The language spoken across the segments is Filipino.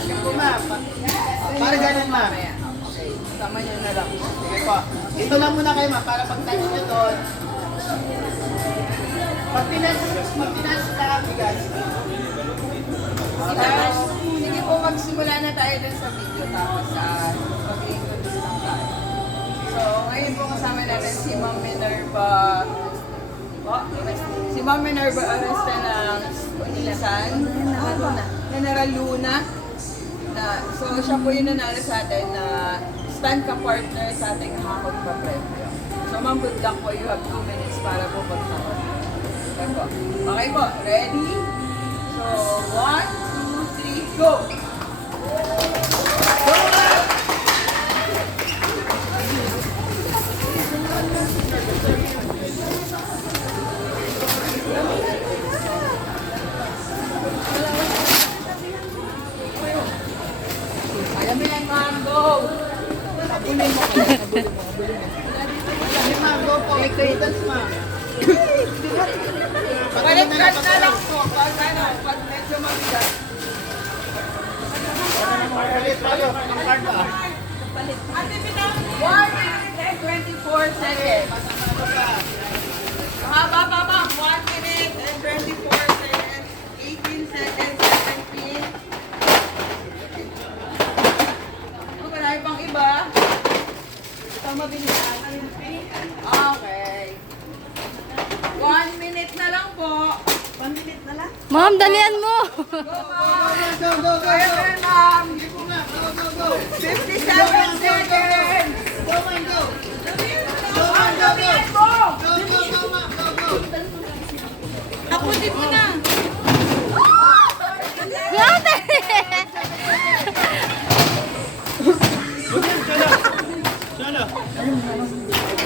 Sige po, ma'am. Para ganun, ma'am. Okay, sama niyo na lang. Sige po. Ito lang muna kayo, ma'am, para pag-touch nyo doon. Pag tinas ka, bigas. Guys, sige po, magsimula na tayo dun sa video tapos mag-introduce lang tayo. So, ngayon po kasama natin si Ma'am Minerva. Si Ma'am Minerva Aresta ng Inilasan. General Luna. So, siya po yung nanalo sa atin na stand ka-partner sa ating hakot pa premyo. So, Ma'am, good luck po. You have 2 minutes para po pagsakot. Okay po, ready? So, 1, 2, 3, go! Kaya mo yan, ma'am, go! Abulin mo kayo, abulin mo. Sige, ma'am, go po. Dance, ma'am. Baliktad na lang po, pag medyo mabigat. Palit tayo. Ang card ba? 1 minute and 24 seconds. Mahaba pa, ma'am. 1 minute and 24 seconds. 18 seconds, 17. Marami pang iba. Ito mabilis. Okay. 1 minute na lang po. 1 minute na lang? Ma'am, dalian mo! Go, ma'am. Go, go, go, Kaya go. na, ma'am. Sige po, ma'am. Go, go, go. 57 seconds. Go, ma'am, go. Go, ma'am, Ma'am, go, go. gabihan mo. Go, go, go, ma'am. Go, go. Taputin mo na! Yate! Solo.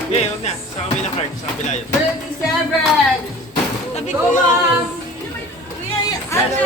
Okay, huwag na. Sa kabila card. Sa kabila yun. 37. Go, ma'am. Ate,